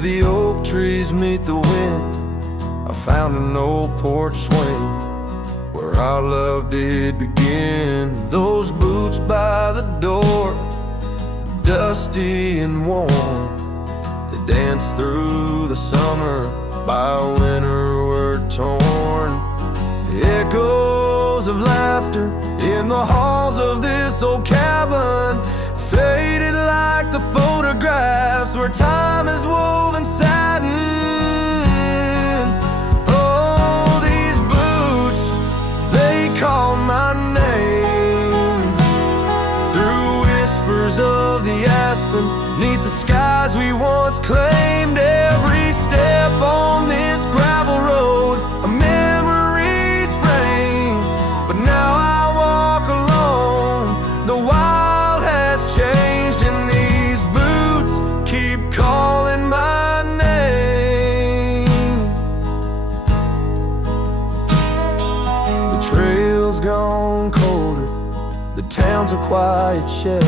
the oak trees meet the wind, I found an old porch swing where our love did begin. Those boots by the door, dusty and warm, they danced through the summer, by winter were torn. The echoes of laughter in the halls of this old cabin faded like the photographs where time is woven satin. Oh, these boots, they call my name through whispers of the aspen, neath the skies we once claimed. Every step on this gravel road, a memory's frame, but now I walk alone. The wild has changed and these boots keep calling my name. The trail's gone colder, the town's a quiet shell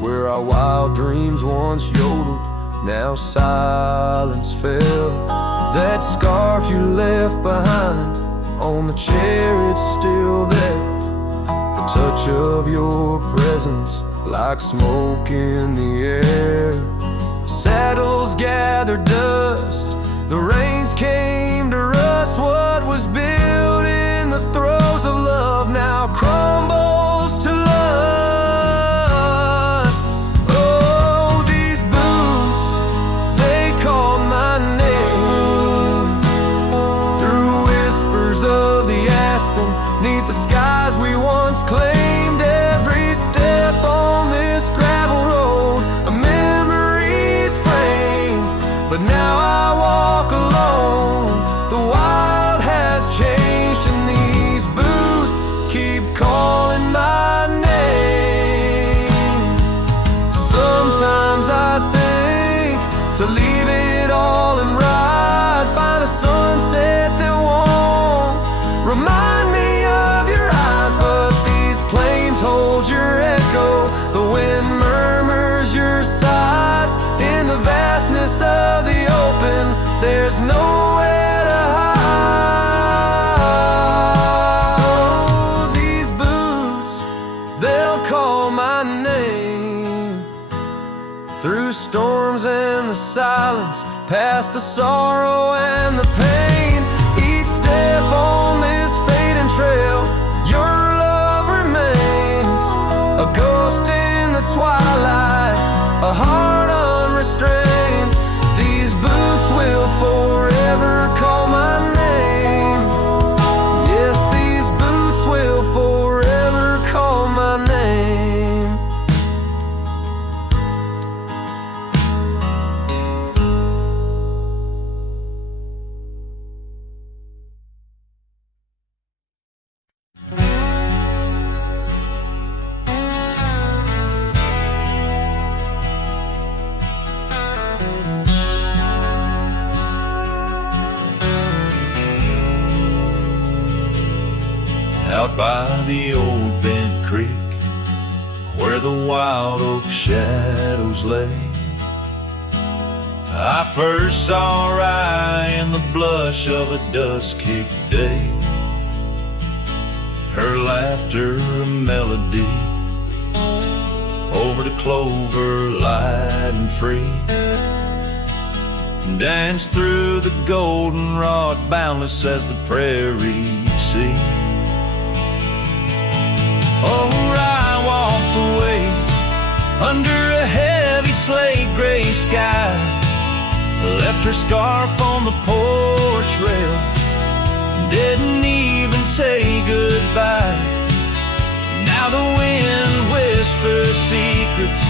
where our wild dreams once yodeled, now silence fell. That scarf you left behind on the chair, it's still there. The touch of your presence like smoke in the air. Saddles gather dust, the rains came to rust. What was built in the throes of love now crumbles to lust. Oh, these boots, they call my name through whispers of the aspen, neath the skies we once claimed. Every step on this gravel road, a memory's frame, but now I walk alone. The wild has changed and these boots keep calling my name. Sometimes I think to leave it all and ride, find a sunset that won't remind me of your eyes, but these plains hold your echo, the wind murmurs your sighs. In the vastness of the open, there's nowhere to hide. So these boots, they'll call my name through storms and the silence, past the sorrow and the pain. Each step on this fading trail, your love remains a ghost in the twilight, a heart unrestrained. These boots will forever call my name. Yes, these boots will forever call my name. Out by the old bent creek, where the wild oak shadows lay, I first saw Rye in the blush of a dusk-kicked day. Her laughter a melody over the clover, light and free, danced through the goldenrod, boundless as the prairie sea. Oh, Rye walked away under a heavy slate gray sky, left her scarf on the porch rail, didn't even say goodbye. Now the wind whispers secrets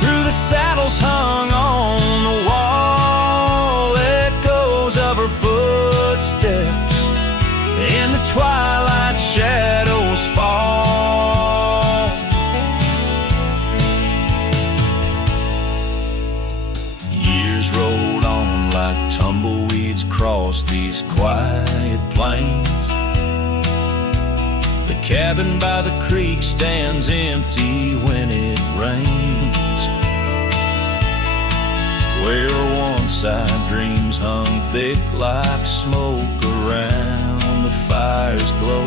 through the saddles hung on the wall, echoes of her footsteps in the twilight shadows fall. Years rolled on like tumbleweeds across these quiet plains. The cabin by the creek stands empty when it rains. Where once fireside dreams hung thick like smoke around the fire's glow.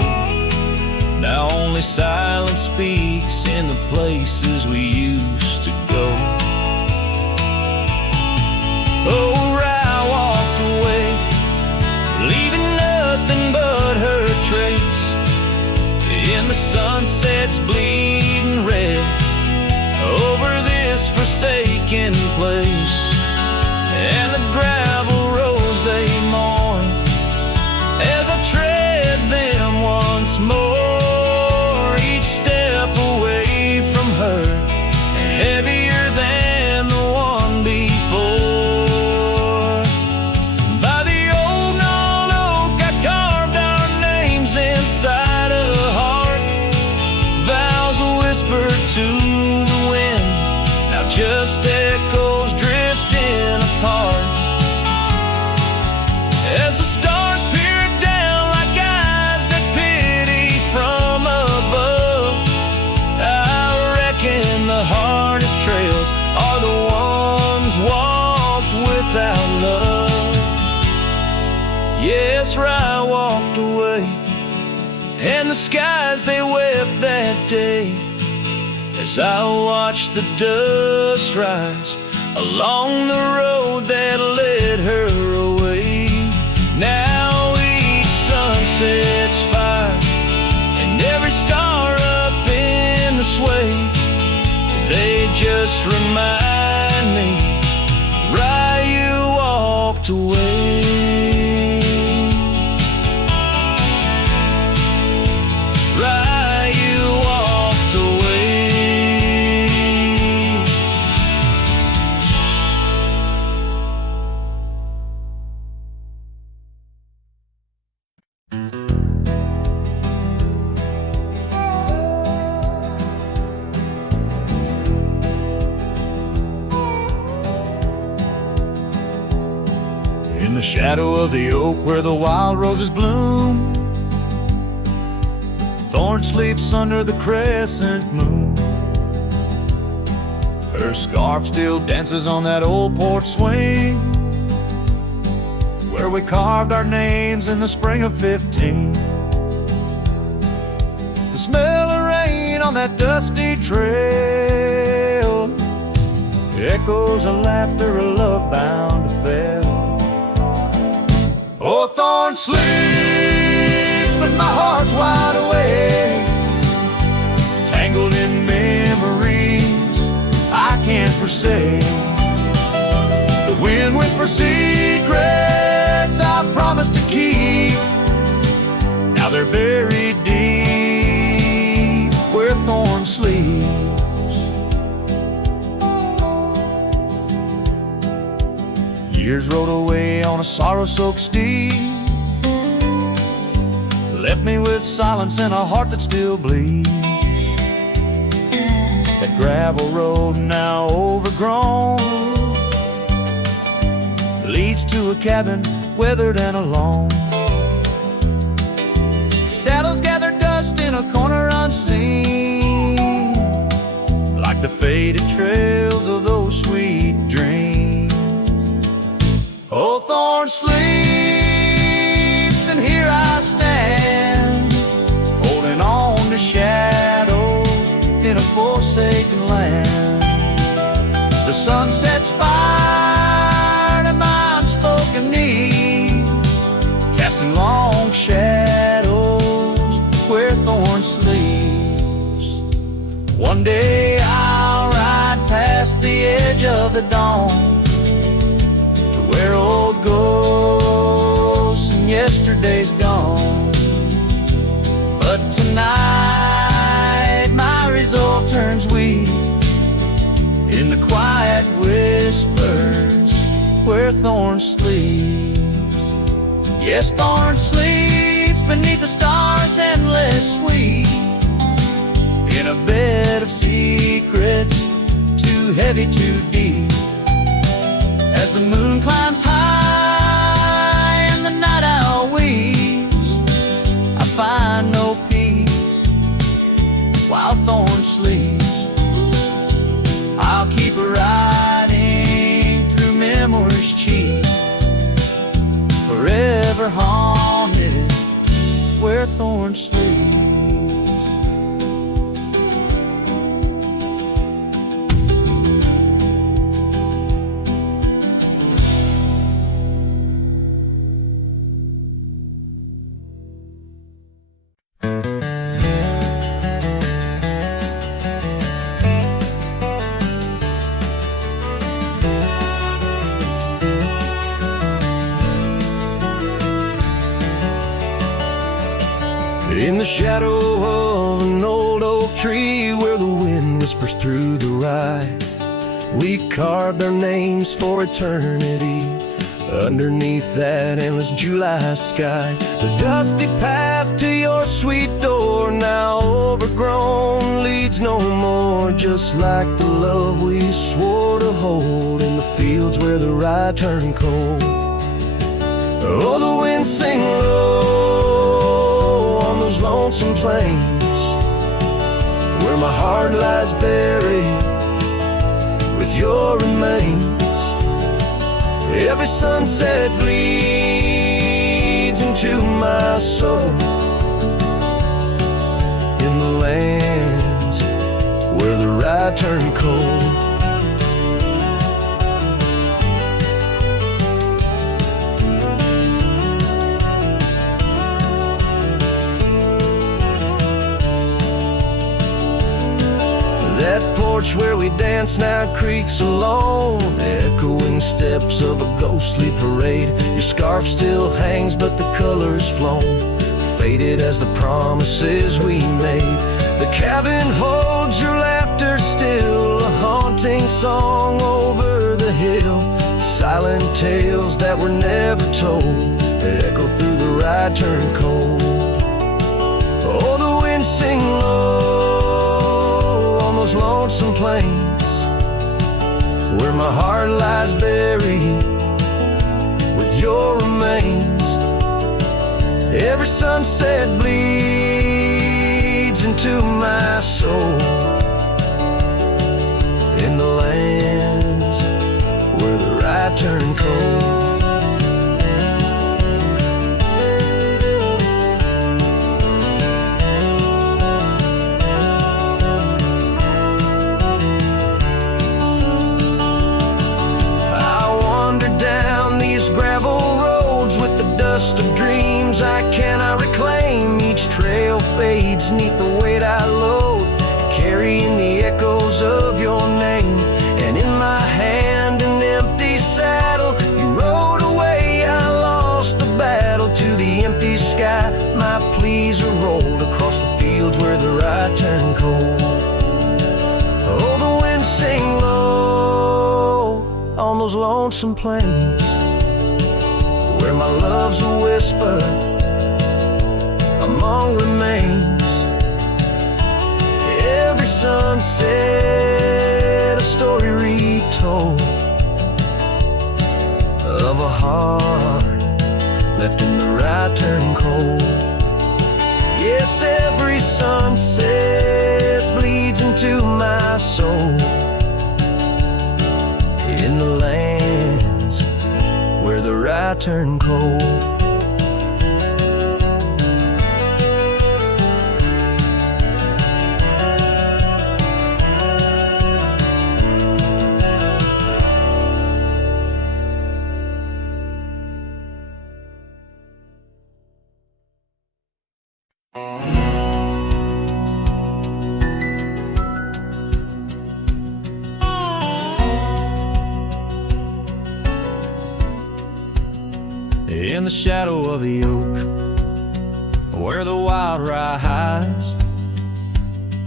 Now only silence speaks in the places we used to go. Oh, Rye walked away, leaving nothing but her trace in the sunset's bleeding red over this forsaken place. And the gravel roads they mourn as I tread them once more, each step away from her heavier than the one before. By the old gnarled oak I carved our names inside a heart, vows whispered to the wind, now just echoes drifting apart. As the stars peer down like eyes that pity from above, I reckon the hardest trails are the ones walked without love. Yes, Rye walked away, and the skies they wept that day as I watched the dust rise along the road that led her away. Now each sunset's fire and every star up in the sway, they just remind me, Rye, you walked away. Rye, you walked away. In the shadow of the oak where the wild roses bloom, Thorn sleeps under the crescent moon. Her scarf still dances on that old porch swing where we carved our names in the spring of 15. The smell of rain on that dusty trail echoes of laughter, a love bound to fail. Oh, Thorn sleeps, but my heart's wide awake, tangled in memories I can't forsake. The wind whispers secrets I promised to keep, now they're buried deep where Thorn sleeps. Years rode away on a sorrow-soaked steed, left me with silence and a heart that still bleeds. That gravel road now overgrown leads to a cabin weathered and alone. Saddles gather dust in a corner unseen, like the faded trails of those sweet dreams. Oh, Thorn sleeps, and here I stand, holding on to shadows in a forsaken land. The sun sets fire to my unspoken need, casting long shadows where Thorn sleeps. One day I'll ride past the edge of the dawn, where old ghosts and yesterday's gone. But tonight my resolve turns weak in the quiet whispers where Thorn sleeps. Yes, Thorn sleeps beneath the stars endless sweet, in a bed of secrets too heavy, too deep. As the moon climbs high and the night owl weeps, I find no peace while Thorn sleeps. I'll keep riding through memory's cheap In the shadow of an old oak tree where the wind whispers through the rye, we carved our names for eternity underneath that endless July sky. The dusty path to your sweet door, now overgrown, leads no more, just like the love we swore to hold in the fields where the rye turned cold. Oh, the wind sing low on those lonesome plains where my heart lies buried with your remains. Every sunset bleeds into my soul in the lands where the rye turned cold. That porch where we dance now creaks alone, echoing steps of a ghostly parade. Your scarf still hangs but the color's flown, faded as the promises we made. The cabin holds your laughter still, a haunting song over the hill. Silent tales that were never told, that echo through the rye turned cold. Oh, the wind sing low those lonesome plains where my heart lies buried with your remains. Every sunset bleeds into my soul in the lands where the rye turned cold. Of dreams I cannot reclaim, each trail fades neath the weight I load, carrying the echoes of your name. And in my hand an empty saddle, you rode away, I lost the battle. To the empty sky my pleas are rolled, across the fields where the rye turned cold. Oh, the wind sing low on those lonesome plains where my love's a whisper among remains. Every sunset a story retold of a heart left in the rye turned cold. Yes, every sunset bleeds into my soul in the lands where the rye turned cold. In the shadow of the oak, where the wild rye hides,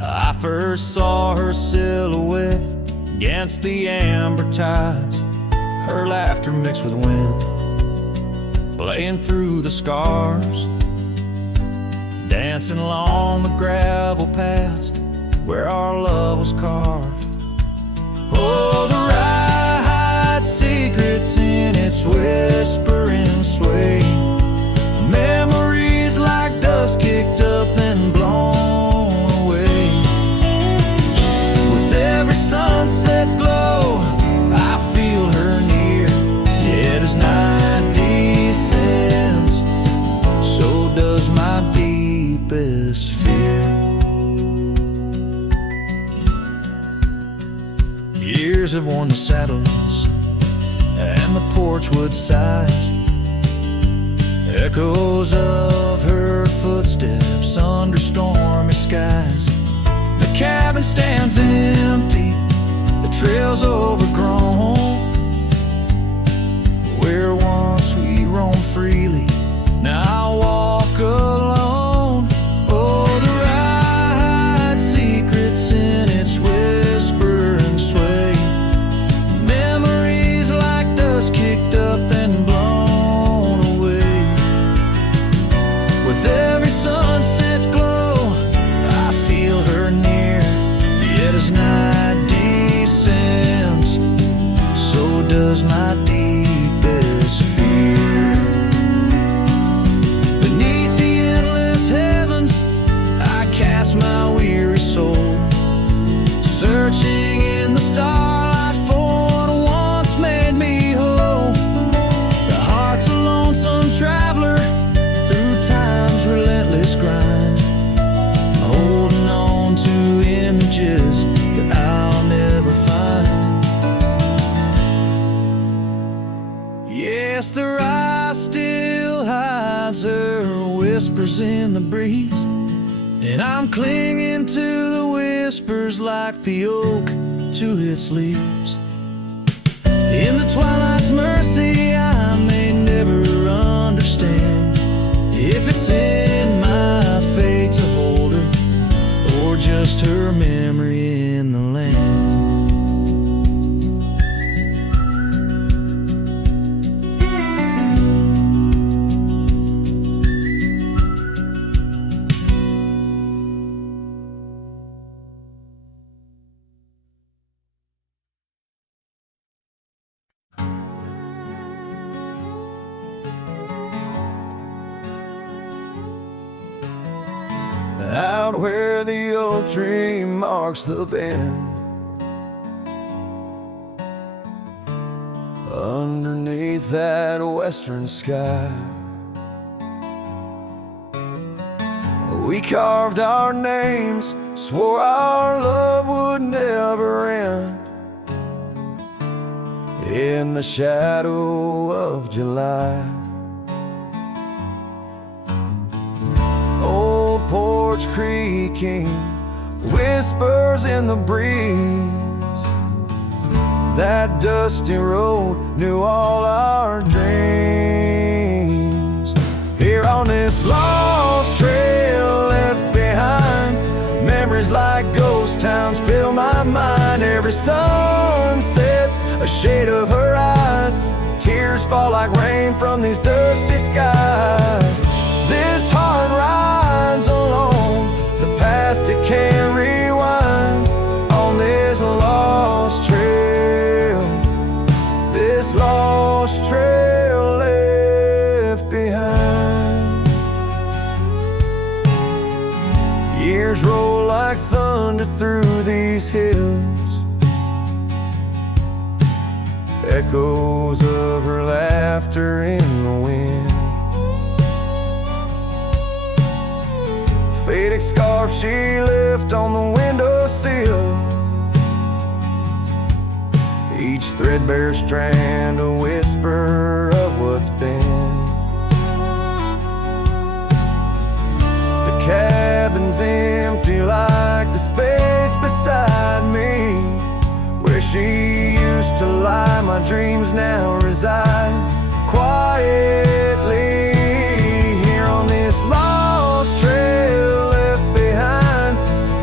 I first saw her silhouette against the amber tides. Her laughter mixed with wind, playing through the scars, dancing along the gravel paths where our love was carved. Oh, the rye hides secrets in its whispering sway, memories like dust kicked up and blown away. With every sunset's glow I feel her near, yet as night descends so does my deepest fear. Years have worn the saddles and the porchwood sighs, echoes of her footsteps under stormy skies. The cabin stands empty, the trail's overgrown, where once we roamed freely, now I walk alone. does my deepest fear. Beneath the endless heavens, I cast my weary soul, searching in the starlight for what once made me whole. The heart's a lonesome traveler through time's relentless grind, holding on to images that I'll never find. Yes, the rise still hides her whispers in the breeze, and I'm clinging to the whispers like the oak to its leaves. In the twilight's mercy, I may never understand if it's in my fate to hold her, or just her memory in the land. Out where the oak tree marks the bend, underneath that western sky, we carved our names, swore our love would never end. In the shadow of July, old porch creaking, whispers in the breeze. That dusty road knew all our dreams. Here on this lost trail left behind, memories like ghost towns fill my mind. Every sun sets a shade of her eyes, tears fall like rain from these dusty skies. This heart rides alone, the past it can't rewind. On this lost trail, this lost trail left behind. Years roll like thunder through these hills, echoes of her laughter in the wind. Faded scarf she left on the windowsill, each threadbare strand a whisper of what's been. The cabin's empty like the space beside me, where she used to lie. My dreams now reside quietly here on this lost trail left behind.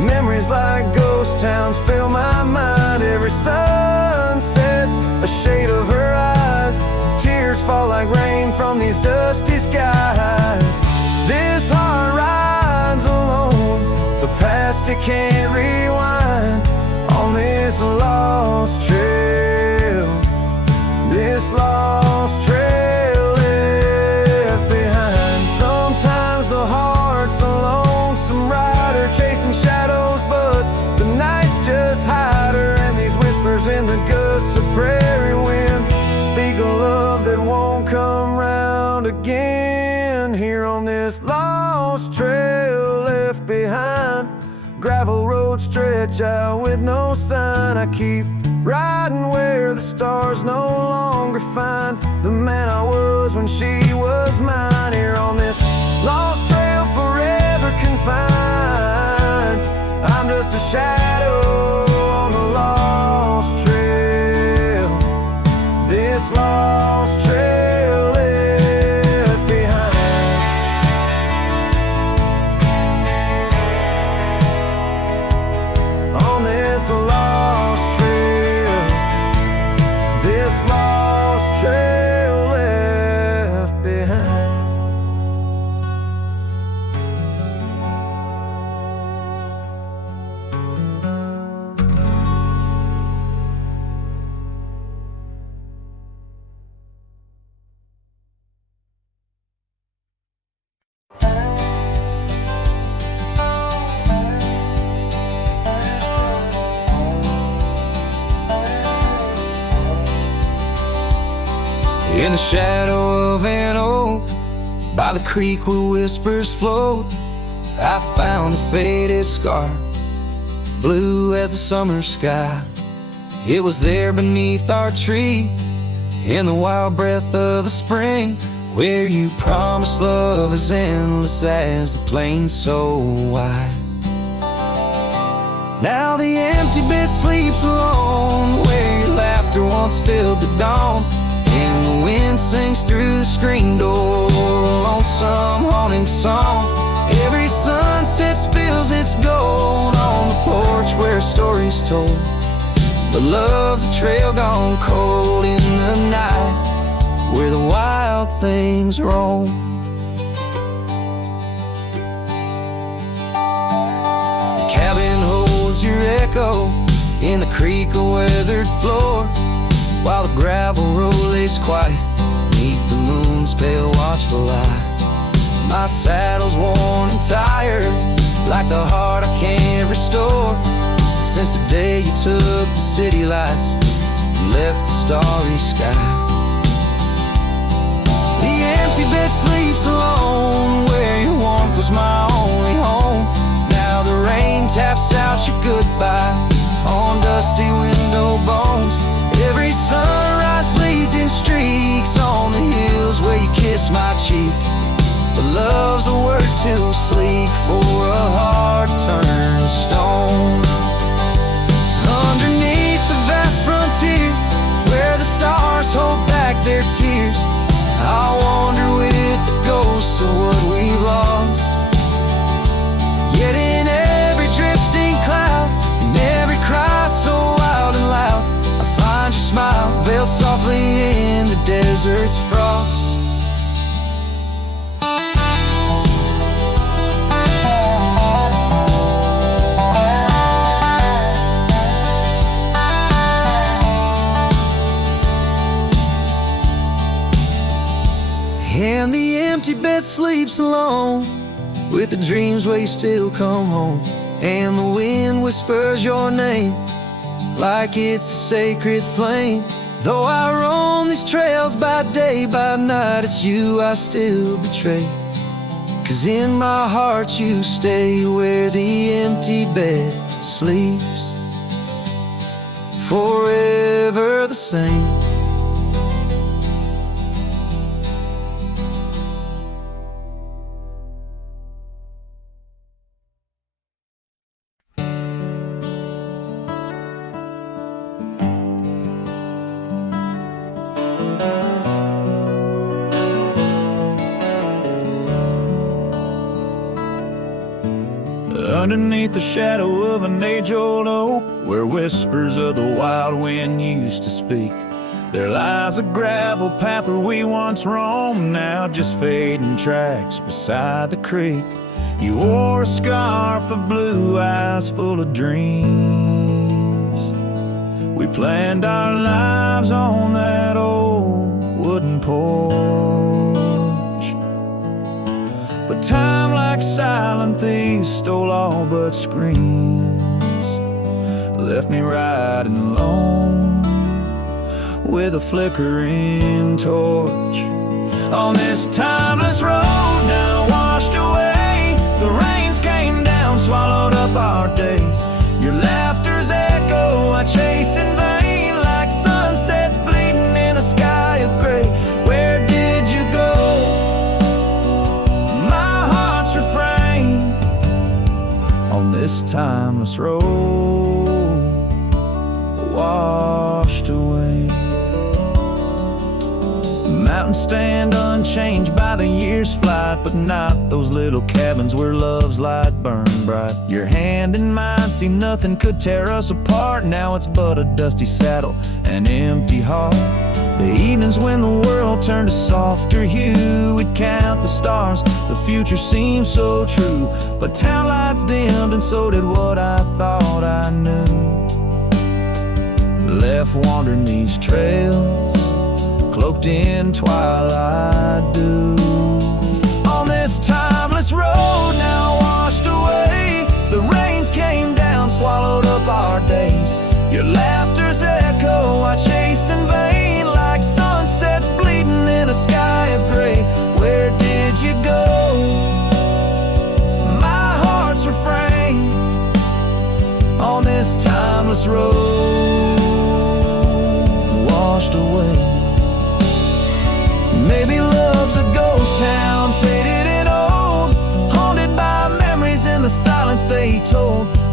Memories like ghost towns fill my mind. Every sun sets a shade of her eyes, tears fall like rain from these dusty skies. This heart rides alone, the past it can't rewind. On this lost trail, this lost trail left behind. Sometimes the heart's a lonesome rider, chasing shadows, but the nights just hide her. And these whispers in the gusts of prairie wind speak a love that won't come round again. Here on this lost trail left behind, gravel roads stretch out with no sign. I keep riding where the stars no longer find the man I was when she was mine. Here on this lost trail forever confined, I'm just a shadow on the lost trail. This lost trail left behind. On this lost trail, this lost trail left behind. In the shadow of an oak, by the creek where whispers float, I found a faded scarf, blue as the summer sky. It was there beneath our tree, in the wild breath of the spring, where you promised love as endless as the plains so wide. Now the empty bed sleeps alone, where your laughter once filled the dawn, and the wind sings through the screen door, a lonesome haunting song. Every sunset spills its gold on the porch where a story's told, but love's a trail gone cold in the night, where the wild things roam. The cabin holds your echo in the creek a weathered floor, while the gravel road lays quiet beneath the moon's pale watchful light. My saddle's worn and tired, like the heart I can't restore, since the day you took the city lights and left the starry sky. The empty bed sleeps alone, where your warmth was my only home. Now the rain taps out your goodbye on dusty window bones. Every sunrise bleeds in streaks on the hills where you kiss my cheek, but love's a word too sleek for a heart turned stone. Underneath the vast frontier, where the stars hold back their tears, I wander with the ghosts of what we've lost. Yet in every drifting cloud, in every cry so wild and loud, I find your smile veiled softly in the desert's frost. And the empty bed sleeps alone, with the dreams where you still come home, and the wind whispers your name like it's a sacred flame. Though I roam these trails by day, by night, it's you I still betray, 'cause in my heart you stay where the empty bed sleeps, forever the same. Underneath the shadow of an age-old oak, where whispers of the wild wind used to speak, there lies a gravel path where we once roamed, now just fading tracks beside the creek. You wore a scarf of blue eyes full of dreams. We planned our lives on that old wooden porch, but time, like silent thieves, stole all but screams, left me riding alone with a flickering torch on this timeless road now washed away. The rains came down, swallowed up our days. Your laughter's echo I chase in vain, like sunsets bleeding in a sky of gray. Where did you go? My heart's refrain on this timeless road washed away. Mountains stand unchanged by the year's flight, but not those little cabins where love's light burned bright. Your hand in mine, see nothing could tear us apart. Now it's but a dusty saddle, an empty heart. The evenings when the world turned a softer hue, we'd count the stars, the future seemed so true. But town lights dimmed and so did what I thought I knew. Left wandering these trails, cloaked in twilight dew. On this timeless road now washed away, the rains came down, swallowed up our days. Your laughter's echo I chase in vain, like sunsets bleeding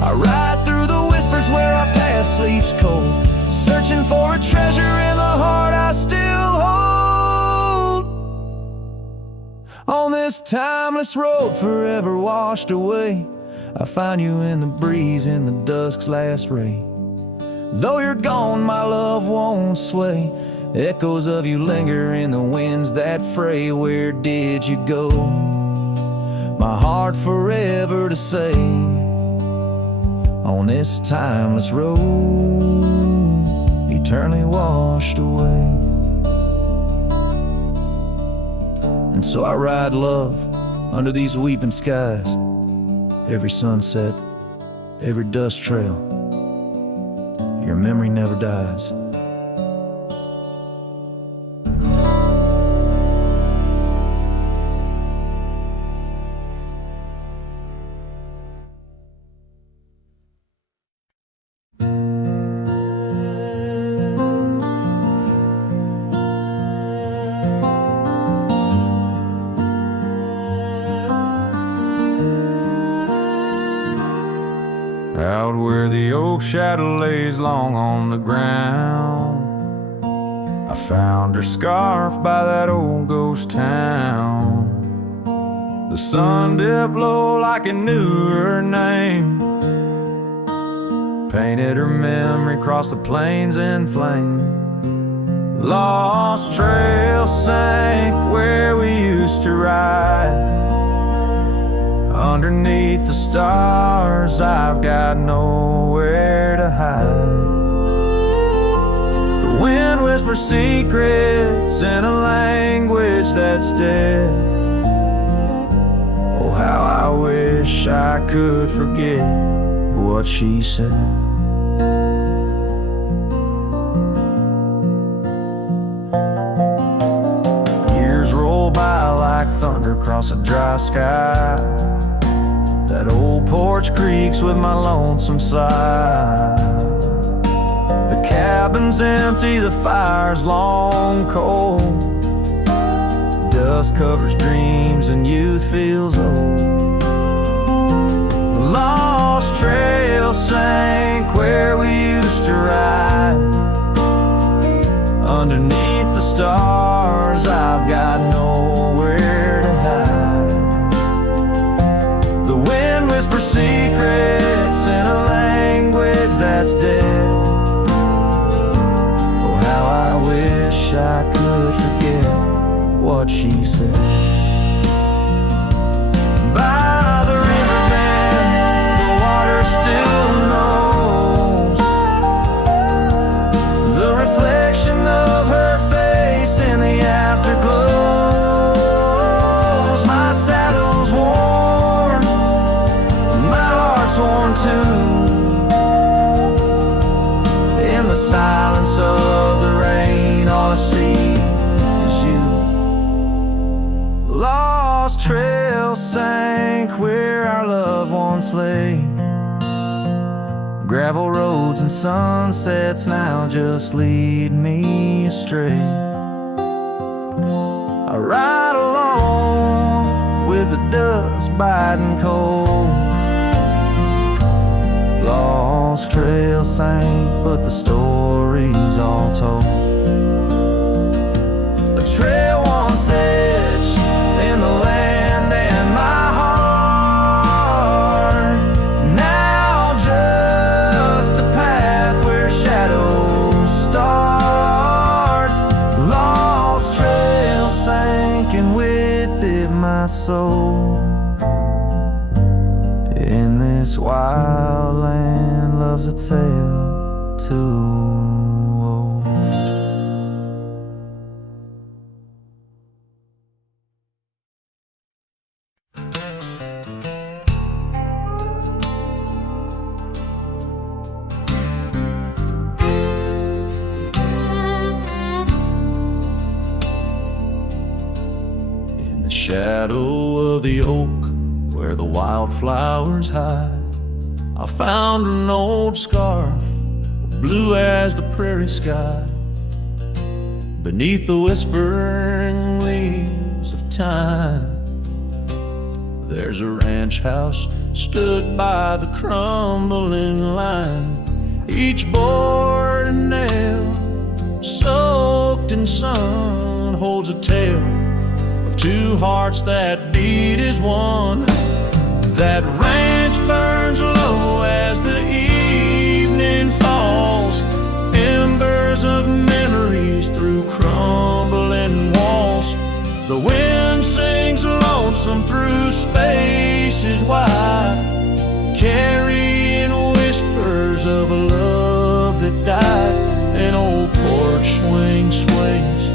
I ride through the whispers where our past sleeps cold, searching for a treasure in the heart I still hold. On this timeless road forever washed away, I find you in the breeze in the dusk's last ray. Though you're gone, my love won't sway. Echoes of you linger in the winds that fray. Where did you go? My heart forever to say, on this timeless road, eternally washed away. And so I ride love under these weeping skies, every sunset, every dust trail, your memory never dies. Out where the oak shadow lays long on the ground, I found her scarf by that old ghost town. The sun dipped low like it knew her name, painted her memory across the plains in flame. Lost trails sank where we used to ride, underneath the stars, I've got nowhere to hide. The wind whispers secrets in a language that's dead. Oh, how I wish I could forget what she said. Years roll by like thunder across a dry sky. That old porch creaks with my lonesome sigh. The cabin's empty, the fire's long cold. Dust covers dreams and youth feels old. The lost trail sank where we used to ride, underneath the stars, I've got nowhere to hide. The wind whispers secrets in a language that's dead. Oh, how I wish I could forget what she said. By the riverbed, the water still knows the reflection of her face in the afterglows. My saddle's worn, my heart's worn too. In the silence of the rain, all I see is you. Lost trail sank where our loved ones lay. Gravel roads and sunsets now just lead me astray. I ride along with the dust biting cold. Lost trail sank, but the story's all told. A trail once etched in the land and my heart, now just a path where shadows start. Lost trail sank and with it my soul. In this wild land love's a tale too old. In the shadow of the oak where the wildflowers hide, I found an old scarf, blue as the prairie sky. Beneath the whispering leaves of time, There's a ranch house stood by the crumbling line, each board and nail soaked in sun holds a tale of two hearts that beat as one. That ranch burns low as the evening falls, embers of memories through crumbling walls. The wind sings lonesome through spaces wide, carrying whispers of a love that died. An old porch swing sways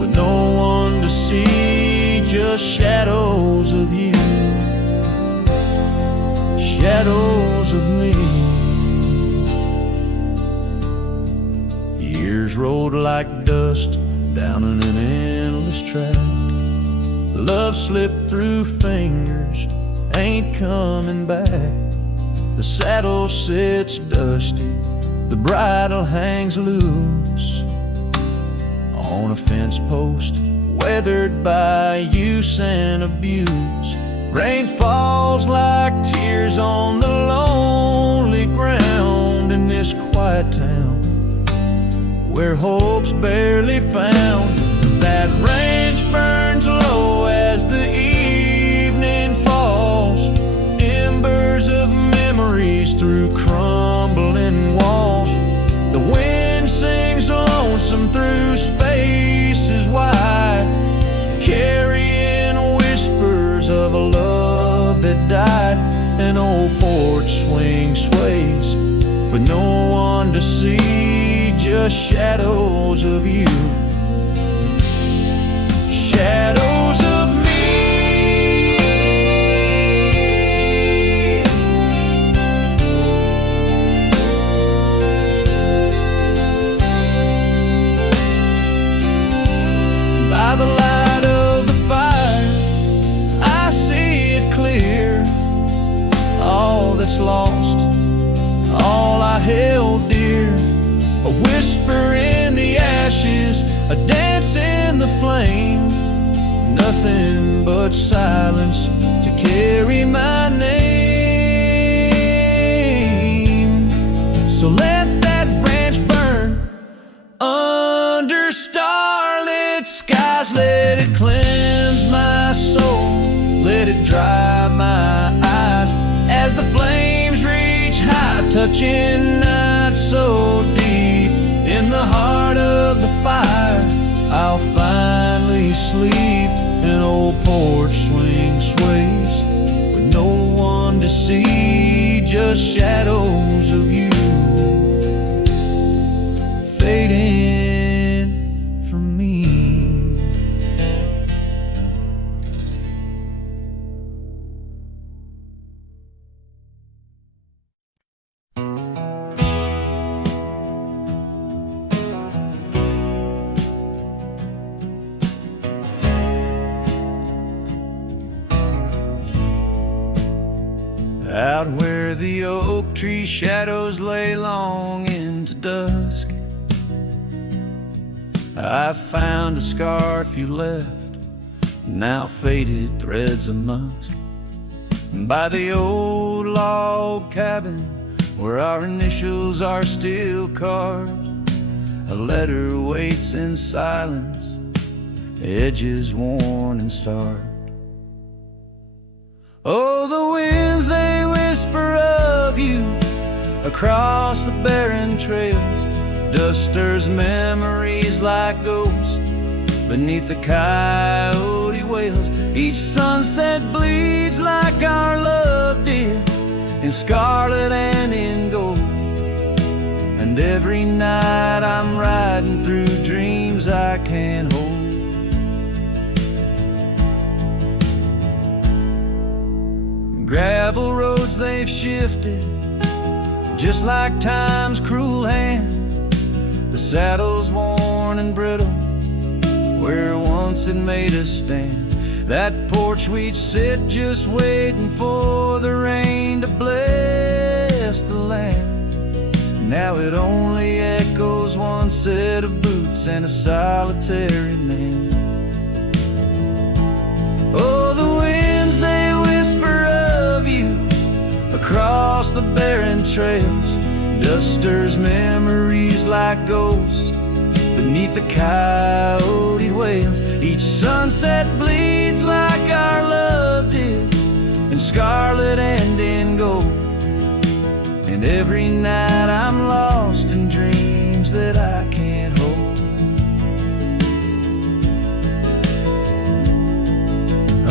with no one to see, just shadows of you, shadows of me. Years rolled like dust down in an endless track. Love slipped through fingers, ain't coming back. The saddle sits dusty, the bridle hangs loose on a fence post, weathered by use and abuse. Rain falls like tears on the lonely ground in this quiet town where hope's barely found. That ranch burns low as the evening falls, embers of memories through crumbling walls. The wind sings lonesome through spaces wide, carrying whispers of a love that died. An old porch swing sways with no one to see, just shadows of you, shadows of me. By the light of the fire, I see it clear. All that's lost, all I held dear. A whisper in the ashes, a dance in the flame. Nothing but silence to carry my name. So let that ranch burn under starlit skies. Let it cleanse my soul, let it dry my eyes as the flames reach high, touching not so deep. In the heart of the fire, I'll finally sleep. An old porch swing sways with no one to see, just shadows of you fading from me. Out where the oak tree shadows lay long into dusk, I found a scarf you left, now faded threads of musk. By the old log cabin where our initials are still carved, a letter waits in silence, edges worn and starved. Oh, the winds, they whisper of you across the barren trails. Dust stirs memories like ghosts beneath the coyote wails. Each sunset bleeds like our love did, in scarlet and in gold. And every night I'm riding through dreams I can't hold. Gravel roads, they've shifted just like time's cruel hand. The saddle's worn and brittle where once it made us stand. That porch we'd sit just waiting for the rain to bless the land. Now it only echoes one set of boots and a solitary man. Oh, the winds, they whisper the barren trails. Dust stirs memories like ghosts beneath the coyote wails. Each sunset bleeds like our love did, in scarlet and in gold. And every night I'm lost in dreams that I can't hold.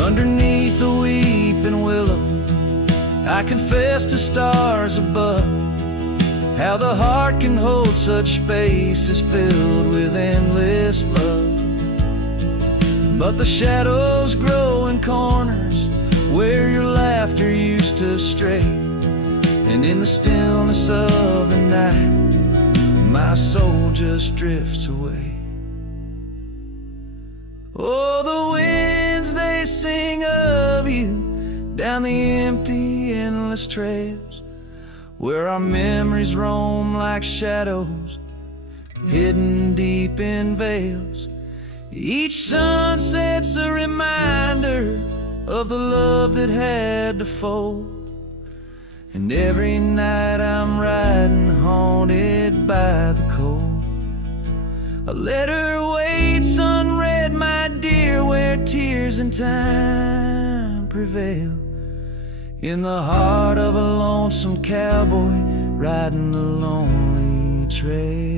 Underneath the weeping willow, I confess to stars above, how the heart can hold such spaces filled with endless love. But the shadows grow in corners where your laughter used to stray, and in the stillness of the night, my soul just drifts away. Oh, the winds, they sing of you down the empty, endless trails, where our memories roam like shadows, hidden deep in veils. Each sunset's a reminder of the love that had to fold. And every night I'm riding, haunted by the cold. A letter waits unread, my dear, where tears and time prevail, in the heart of a lonesome cowboy riding the lonely trail.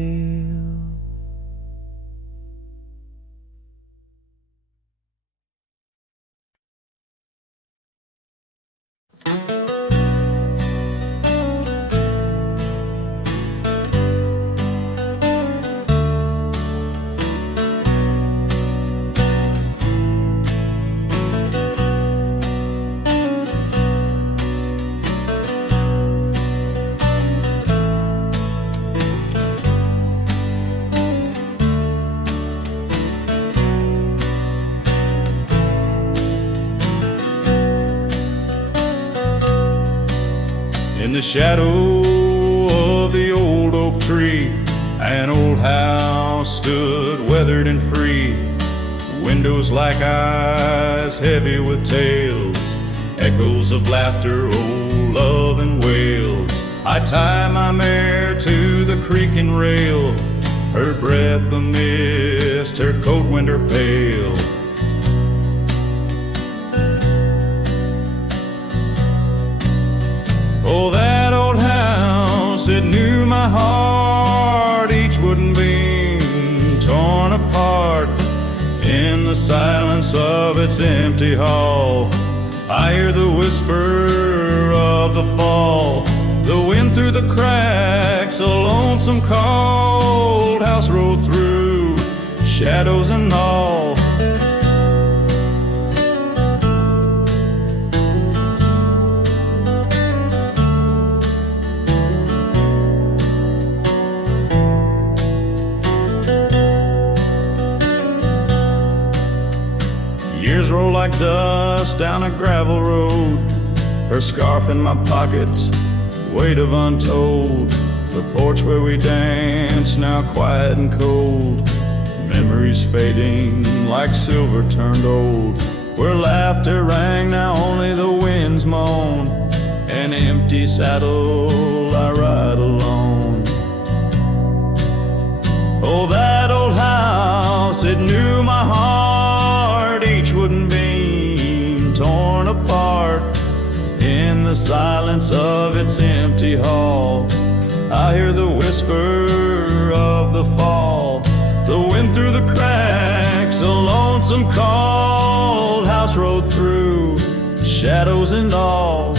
In the shadow of the old oak tree, an old house stood weathered and free. Windows like eyes heavy with tales, echoes of laughter, old love and wails. I tie my mare to the creaking rail, her breath a mist, her coat winter pale. Oh, that old house, it knew my heart, each wooden beam torn apart. In the silence of its empty hall, I hear the whisper of the fall, the wind through the cracks, a lonesome cold house rolled through, shadows and all. Years roll like dust down a gravel road, her scarf in my pocket, weight of untold. The porch where we danced, now quiet and cold. Memories fading like silver turned old. Where laughter rang, now only the winds moan. An empty saddle, I ride alone. Oh, that old house, it knew my heart, each wooden beam torn apart. In the silence of its empty hall, I hear the whisper of the fall, the wind through the cracks, a lonesome cold house rode through, shadows and all.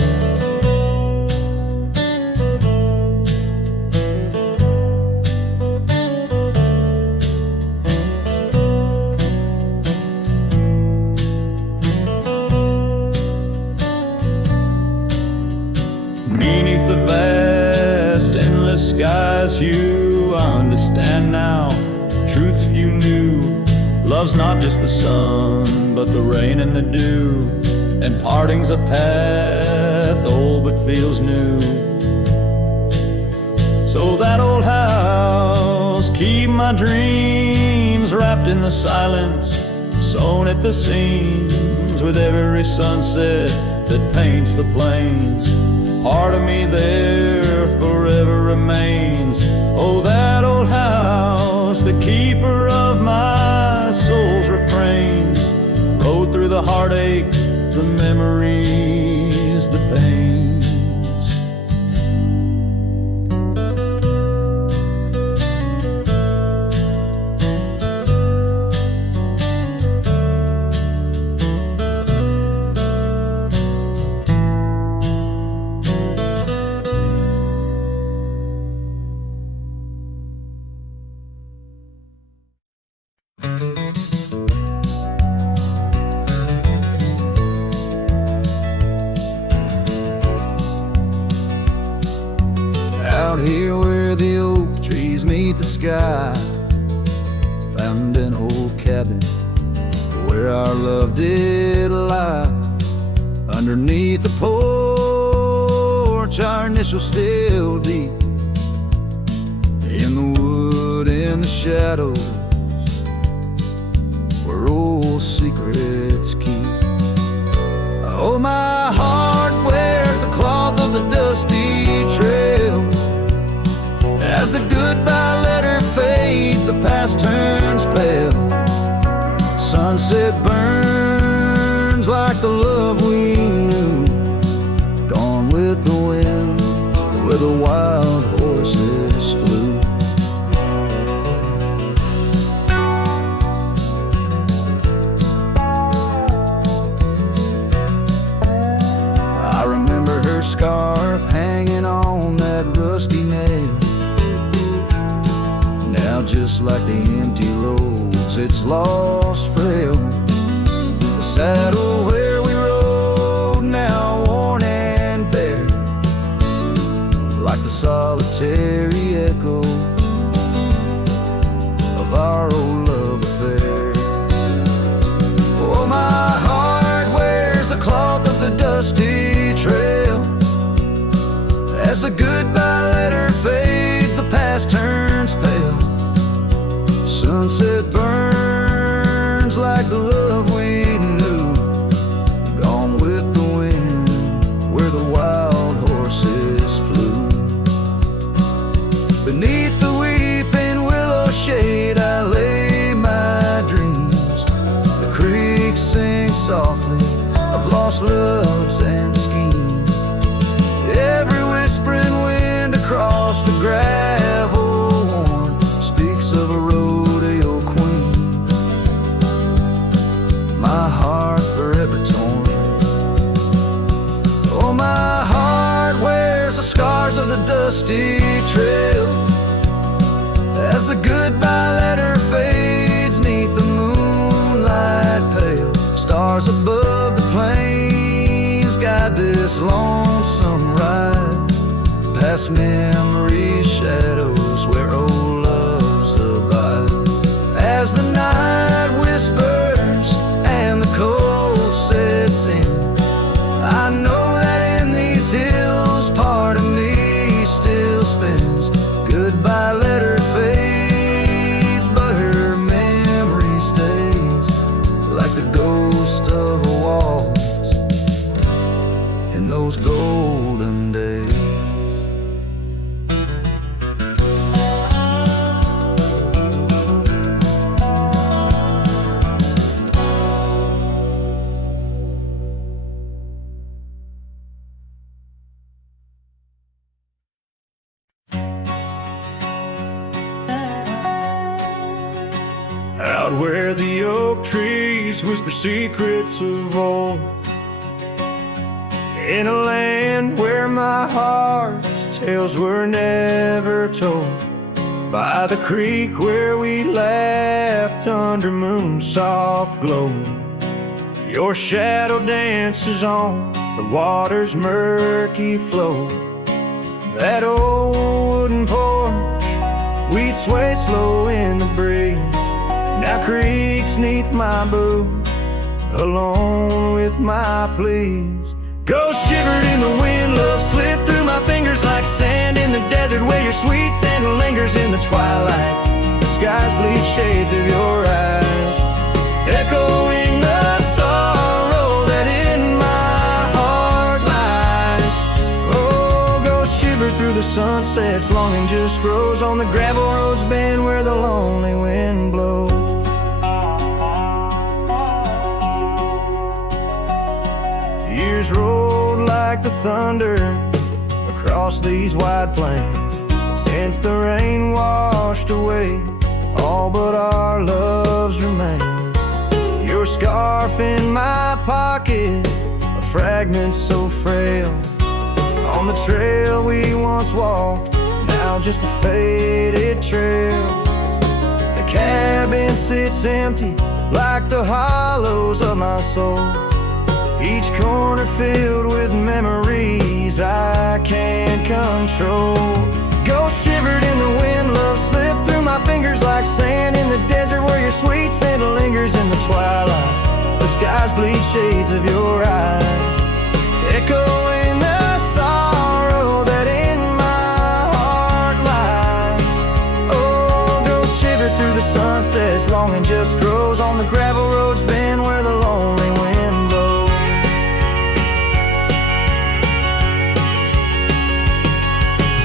Beneath the vast, endless skies, you understand now. Truth you knew, love's not just the sun, but the rain and the dew. And parting's a path, old but feels new. So that old house, keep my dreams wrapped in the silence, sewn at the seams with every sunset. that paints the plains. Part of me there forever remains. Oh, that old house, the keeper of my soul's refrains. Rode through the heartache, the memories, the pains. Out here where the oak trees meet the sky, found an old cabin where our love did lie. Underneath the porch, our initials still deep in the wood, in the shadows where old secrets keep. Oh, my heart wears the cloth of the dusty trail. As the goodbye letter fades, the past turns pale. Sunset burns like the love we knew, gone with the wind where the wild horses flew. I remember her scarf hanging on that rusty nail. Now just like the empty roads, it's lost frail. The saddle where we rode, now worn and bare, like the solitary echo of our old love affair. Oh, my heart wears the cloth of the dusty trail. As the goodbye letter fades, the past turns pale. Sunset burns like the love we knew, gone with the wind where the wild horses flew. Beneath the weeping willow shade, I lay my dreams. The creek sings softly of lost loves and schemes. Every whispering wind across the gravel worn speaks of a rodeo queen. My heart forever torn. Oh, my heart wears the scars of the dusty trail. As the goodbye letter fades neath the moonlight pale, stars above the plains guide this lonesome ride, past memories, shadows where old loves abide. As the night whispers and the cold sets in, I know that in these hills part of me still spins. Goodbye letter fades, but her memory stays, like the ghost of a waltz in those golden days. Out where the oak trees whisper secrets of old, in a land where my heart's tales were never told, by the creek where we laughed under moon's soft glow. Your shadow dances on the water's murky flow. That old wooden porch, we'd sway slow in the breeze. Now creaks neath my boot, alone with my pleas. Ghost shivered in the wind, love slipped through my fingers like sand in the desert, where your sweet scent lingers in the twilight. The skies bleed shades of your eyes, echoing the sorrow that in my heart sun sets long and just grows on the gravel roads bend where the lonely wind blows. Years rolled like the thunder across these wide plains since the rain washed away all but our love's remains. Your scarf in my pocket, a fragment so frail, on the trail we once walked, now just a faded trail. The cabin sits empty like the hollows of my soul, each corner filled with memories I can't control. Ghost shivered in the wind, love slipped through my fingers like sand in the desert where your sweet scent lingers in the twilight. The skies bleed shades of your eyes, echoing the sorrow that in my heart lies. Oh, ghost shivered through the sunsets long and just grows on the gravel roads bend where the lonely wind blows.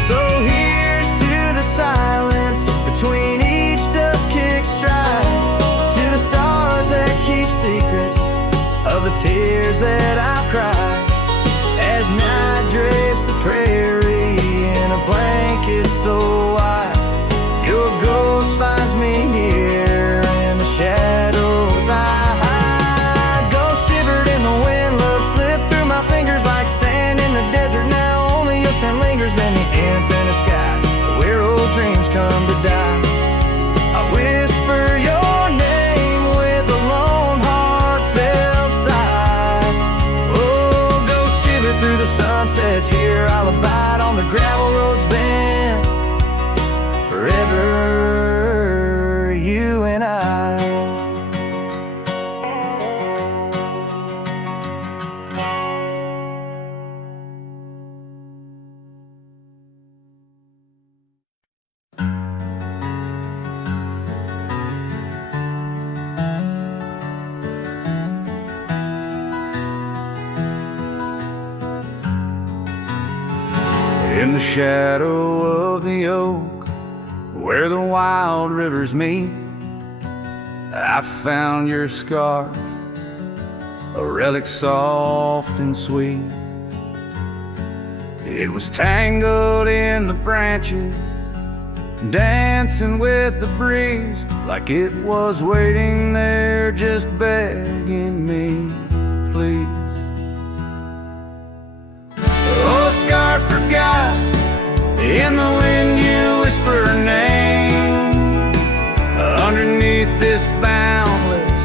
So here's to the silence between each dust-kicked stride, to the stars that keep secrets of the tears that I've cried, as night drapes the prairie in a blanket so wide. Your ghost finds me here in the shadows I hide. Ghost shivered in the wind, love slipped through my fingers like sand in the desert. Now only ocean lingers beneath infinite skies where old dreams come to die. I whisper your name with a lone heartfelt sigh. Oh, ghost shiver through the sunsets, here I'll abide on the gravel roads bend forever, you and I. In the shadow of the oak, where the wild rivers meet, I found your scarf, a relic soft and sweet. It was tangled in the branches, dancing with the breeze, like it was waiting there just begging me, please. Oh, scarf forgot, in the wind you whisper her name, underneath this boundless,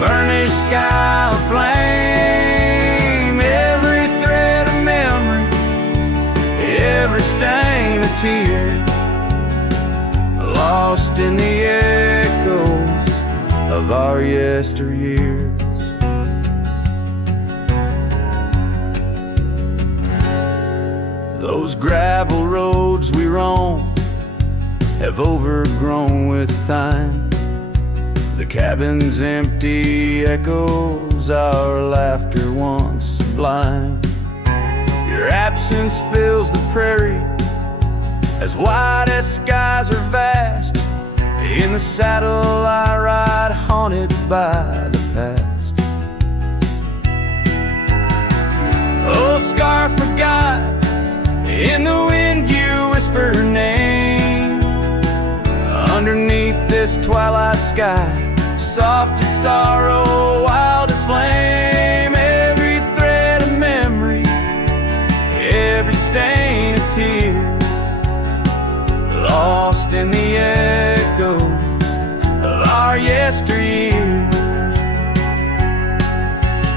burnished sky of flame. Every thread of memory, every stain of tear, lost in the echoes of our yesteryears. Those gravel roads we roam have overgrown with time. The cabin's empty echoes our laughter once sublime. Your absence fills the prairie, as wide as skies are vast. In the saddle I ride, haunted by the past. Oh, scarf forgot, in the wind you whisper her name, underneath this twilight sky, soft as sorrow, wild as flame. Every thread of memory, every stain of tear, lost in the echoes of our yesteryears.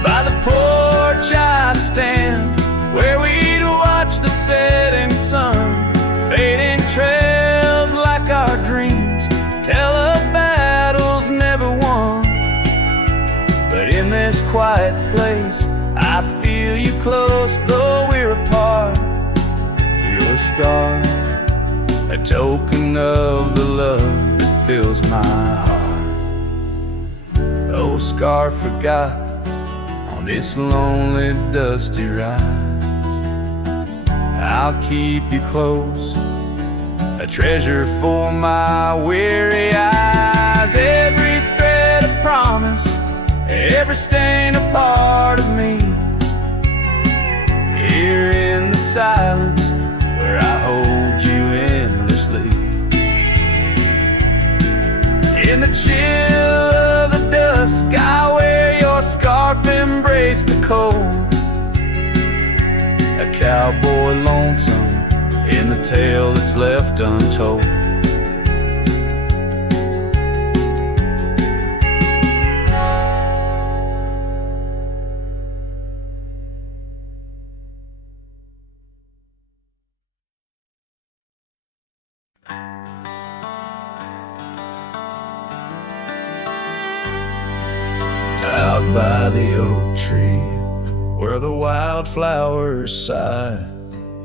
By the porch I stand, where we'd watch the setting sun, fading trails like our dreams tell of battles never won. But in this quiet place I feel you close, though we're apart. Your scarf, a token of the love that fills my heart. Oh, scarf forgot, on this lonely dusty ride, I'll keep you close, a treasure for my weary eyes. Every thread a promise, every stain a part of me. Here in the silence where I hold you endlessly. In the chill of the dusk, I wear your scarf, embrace the cold. A cowboy lonesome in the tale that's left untold. Out by the oak tree, where the wildflowers sigh,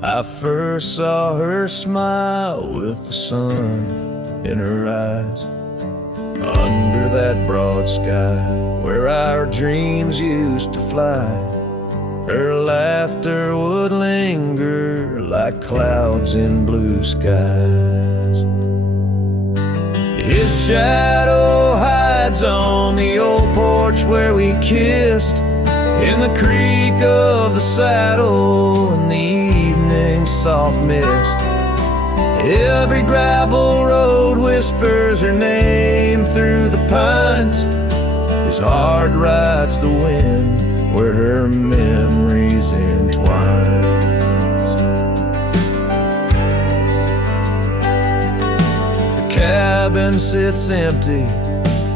I first saw her smile with the sun in her eyes. Under that broad sky, where our dreams used to fly, her laughter would linger like clouds in blue skies. His shadow hides on the old porch where we kissed, in the creak of the saddle and the evening's soft mist. Every gravel road whispers her name through the pines. His heart rides the wind where her memories entwine. The cabin sits empty,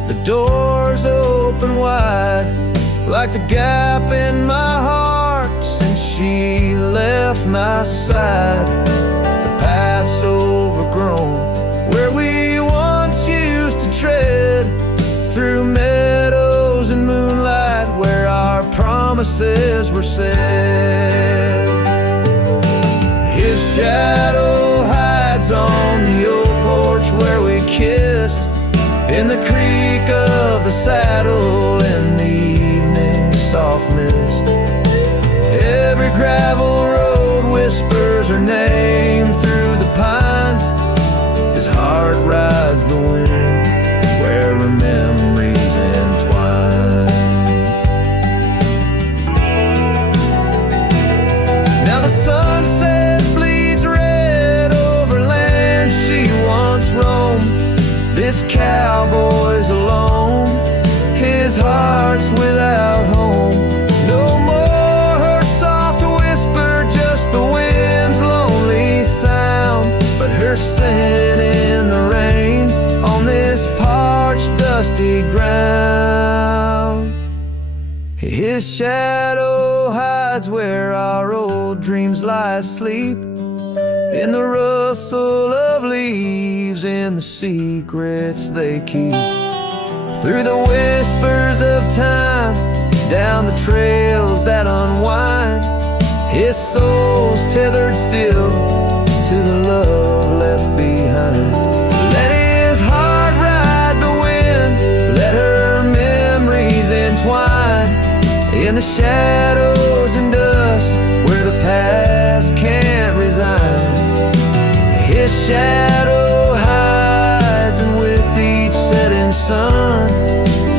the doors open wide, like the gap in my heart since she left my side. The path's overgrown, where we once used to tread, through meadows and moonlight, where our promises were said. His shadow hides on the old porch where we kissed, in the creak of the saddle and the evening's soft mist. Every gravel road whispers her name through the pines. His heart rides the wind where her memories entwine. Now the sunset bleeds red over land she once roamed. This cowboy's alone, his heart's without home. No more her soft whisper, just the wind's lonely sound. But her scent in the rain on this parched, dusty ground. His shadow hides where our old dreams lie asleep, in the rustle of leaves, in the secrets they keep. Through the whispers of time, down the trails that unwind, his soul's tethered still to the love left behind. Let his heart ride the wind, let her memories entwine, in the shadows and dust where the past can't resign. His shadow hides, and with each setting sun,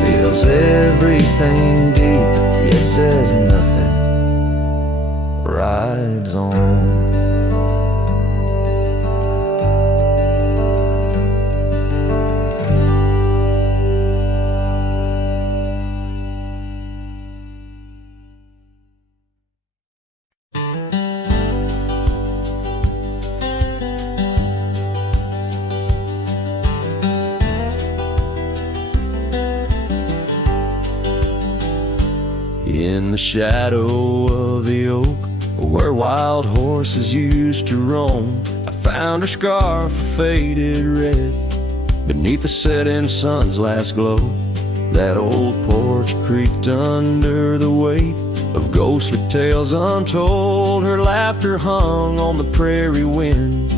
feels everything deep, yet says nothing, rides on. In the shadow of the oak, where wild horses used to roam, I found her scarf faded red beneath the setting sun's last glow. That old porch creaked under the weight of ghostly tales untold. Her laughter hung on the prairie wind,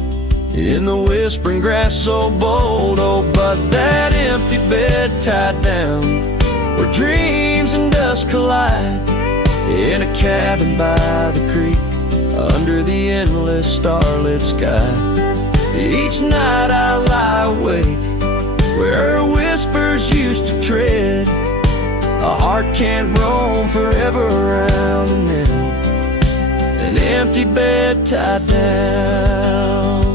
in the whispering grass so bold. Oh, but that empty bed tied down, where dreams and dust collide, in a cabin by the creek, under the endless starlit sky. Each night I lie awake where her whispers used to tread. A heart can't roam forever around and then an empty bed tied down.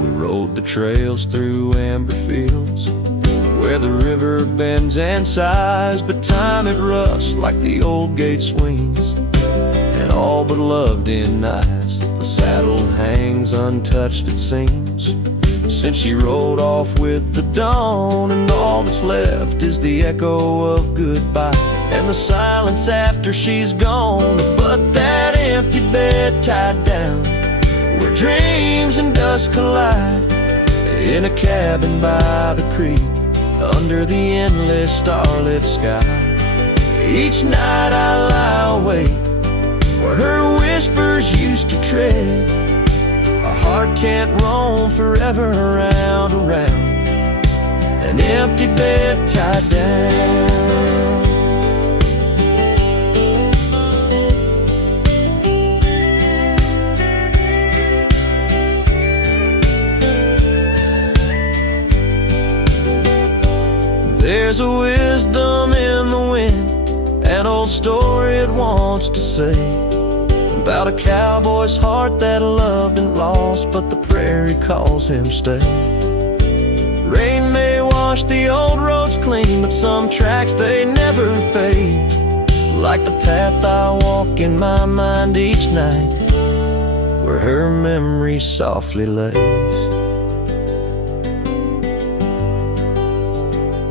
We rode the trails through amber fields where the river bends and sighs, but time it rusts like the old gate swings, and all but love denies. The saddle hangs untouched, it seems, since she rode off with the dawn, and all that's left is the echo of goodbye and the silence after she's gone. But that empty bed tied down where dreams and dust collide, in a cabin by the creek under the endless starlit sky. Each night I lie awake where her whispers used to tread. A heart can't roam forever around, an empty bed tied down. There's a wisdom in the wind, an old story it wants to say, about a cowboy's heart that loved and lost, but the prairie calls him stay. Rain may wash the old roads clean, but some tracks they never fade, like the path I walk in my mind each night, where her memory softly lays.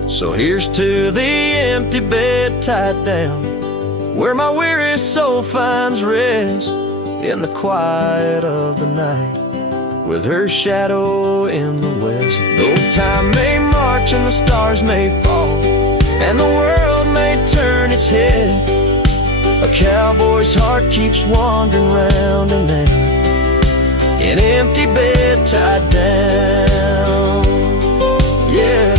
So here's to the empty bed tied down, where my weary soul finds rest, in the quiet of the night, with her shadow in the west. Though time may march and the stars may fall, and the world may turn its head, a cowboy's heart keeps wandering round and round, an empty bed tied down. Yeah,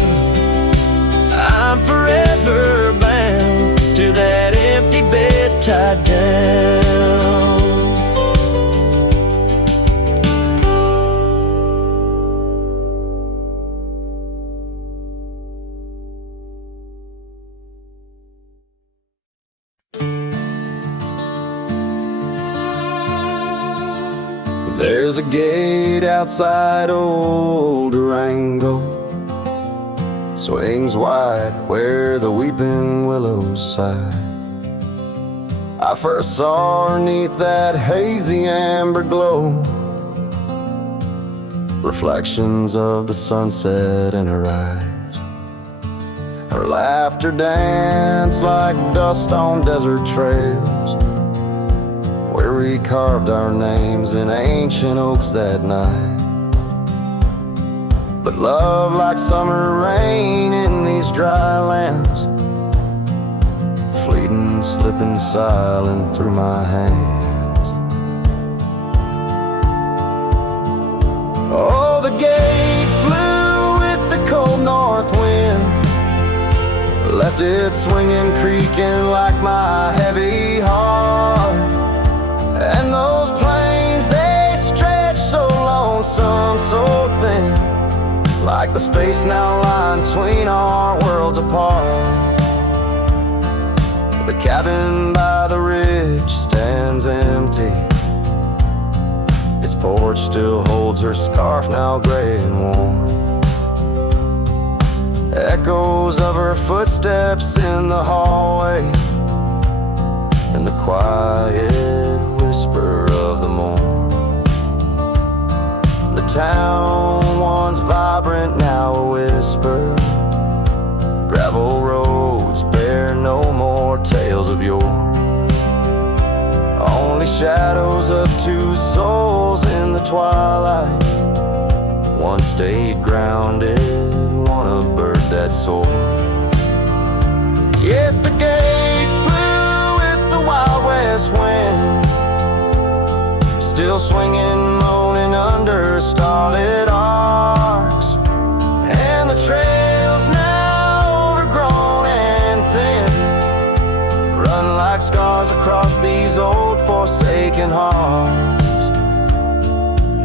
I'm forever bound to that empty bed tied down. There's a gate outside old Durango, swings wide where the weeping willows sigh. I first saw her 'neath that hazy amber glow, reflections of the sunset in her eyes. Her laughter danced like dust on desert trails, where we carved our names in ancient oaks that night. But love, like summer rain in these dry lands, fleeting, slipping silent through my hands. Oh, the gate flew with the cold north wind, left it swinging, creaking like my heavy heart. And those plains, they stretch so lonesome, so thin, like the space now lying between our worlds apart. The cabin by the ridge stands empty, its porch still holds her scarf, now gray and warm. Echoes of her footsteps in the hallway, and the quiet whisper of the morn. The town, once vibrant, now a whisper. Gravel roads bear no more tales of yore, only shadows of two souls in the twilight. One stayed grounded, one a bird that soared. Yes, the gate flew with the Wild West wind, still swinging, moaning under starlit arcs. And the trails now overgrown and thin run like scars across these old forsaken hearts.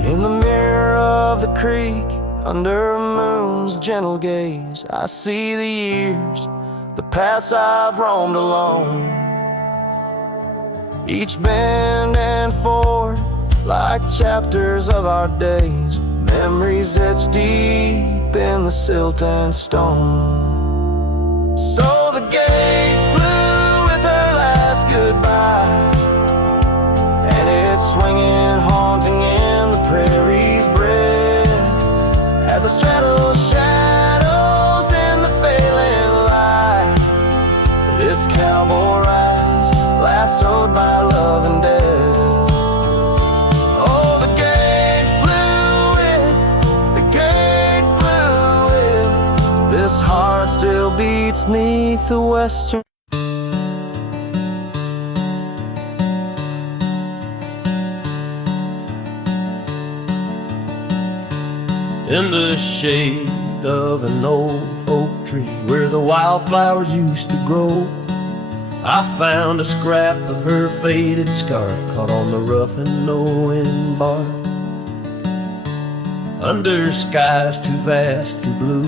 In the mirror of the creek, under a moon's gentle gaze, I see the years, the paths I've roamed alone. Each bend and ford, like chapters of our days, memories etched deep in the silt and stone. So the gate flew with her last goodbye, and it's swinging, haunting in the prairie's breath, as I straddle shadows in the failing light. This cowboy rides, lassoed by love and death. This heart still beats 'neath the western. In the shade of an old oak tree where the wildflowers used to grow, I found a scrap of her faded scarf caught on the rough and knowing bark. Under skies too vast, too blue,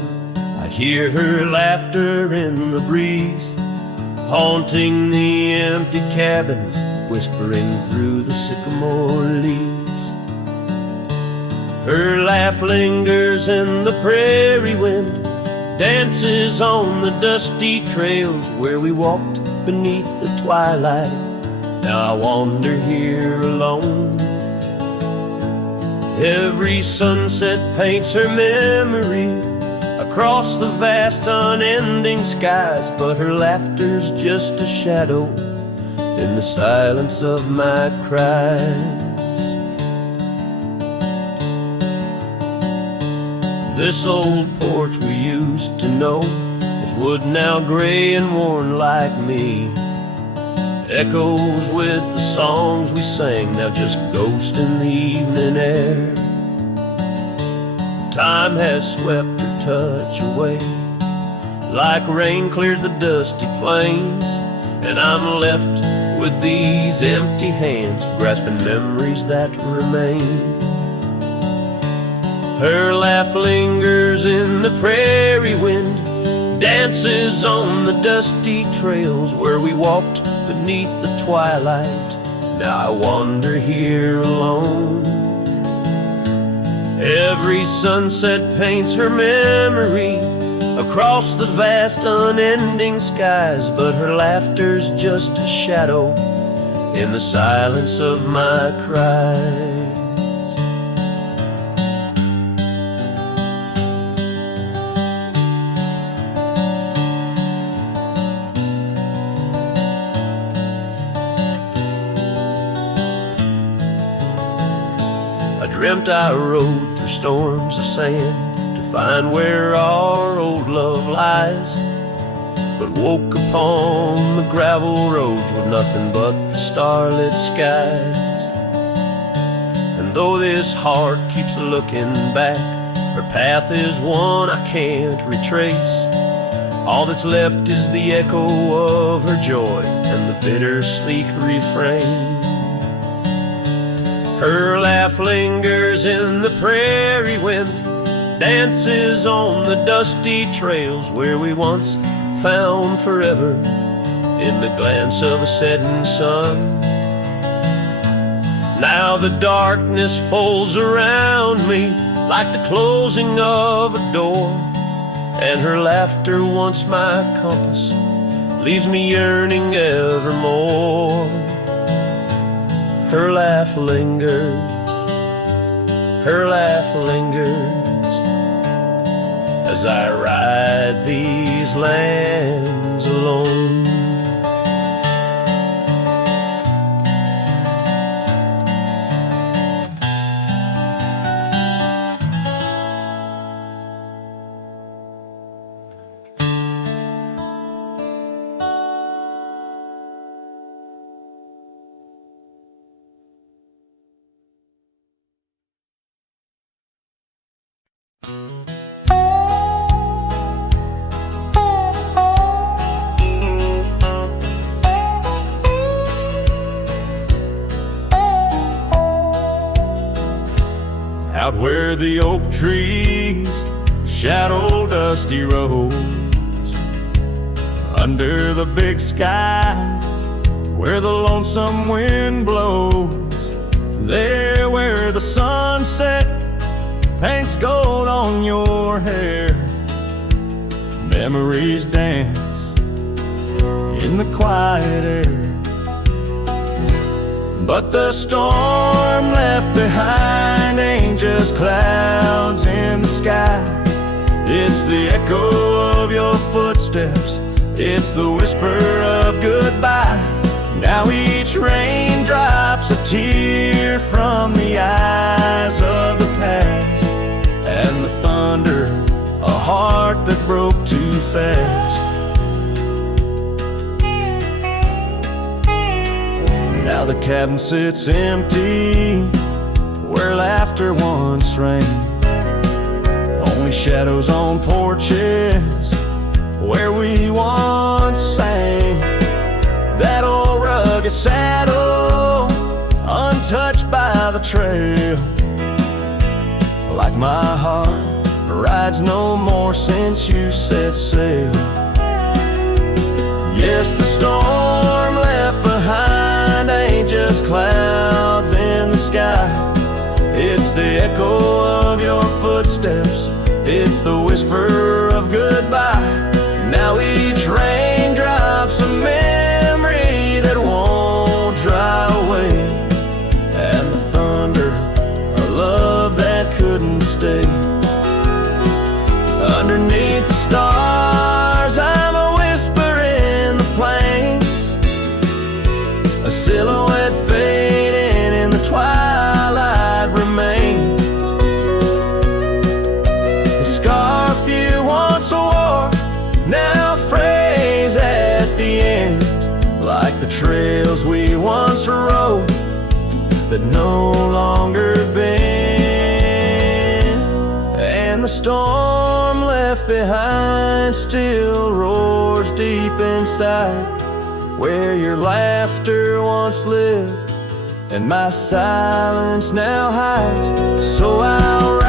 I hear her laughter in the breeze, haunting the empty cabins, whispering through the sycamore leaves. Her laugh lingers in the prairie wind, dances on the dusty trails where we walked beneath the twilight. Now I wander here alone. Every sunset paints her memory across the vast unending skies, but her laughter's just a shadow in the silence of my cries. This old porch we used to know is wood now gray and worn like me, echoes with the songs we sang, now just ghosts in the evening air. Time has swept her touch away, like rain clears the dusty plains, and I'm left with these empty hands, grasping memories that remain. Her laugh lingers in the prairie wind, dances on the dusty trails where we walked beneath the twilight. Now I wander here alone. Every sunset paints her memory across the vast unending skies, but her laughter's just a shadow in the silence of my cries. Dreamt I rode through storms of sand to find where our old love lies, but woke upon the gravel roads with nothing but the starlit skies. And though this heart keeps looking back, her path is one I can't retrace. All that's left is the echo of her joy and the bittersweet refrain. Her laugh lingers in the prairie wind, dances on the dusty trails where we once found forever in the glance of a setting sun. Now the darkness folds around me like the closing of a door, and her laughter, once my compass, leaves me yearning evermore. Her laugh lingers, her laugh lingers, as I ride these lands alone. where the oak trees shadow dusty roads, under the big sky where the lonesome wind blows, there where the sunset paints gold on your hair. Memories dance in the quiet air. But the storm left behind ain't just clouds in the sky. It's the echo of your footsteps, it's the whisper of goodbye. Now each raindrop's a tear from the eyes of the past, and the thunder, a heart that broke too fast. Now the cabin sits empty, where laughter once reigned. Only shadows on porches, where we once sang. That old rugged saddle, untouched by the trail. Like my heart, rides no more since you set sail. Yes, the storm left behind ain't just clouds in the sky. It's the echo of your footsteps, it's the whisper of goodbye. Now each raindrop's a memory that won't dry away, and the thunder, a love that couldn't stay. Underneath the stars, I'm a whisper in the plains, a silhouette fading in the twilight remains. The scarf you once wore now frays at the end, like the trails we once rode that no longer bend. And the storm left behind still roars deep inside, where your laughter once lived and my silence now hides. So I'll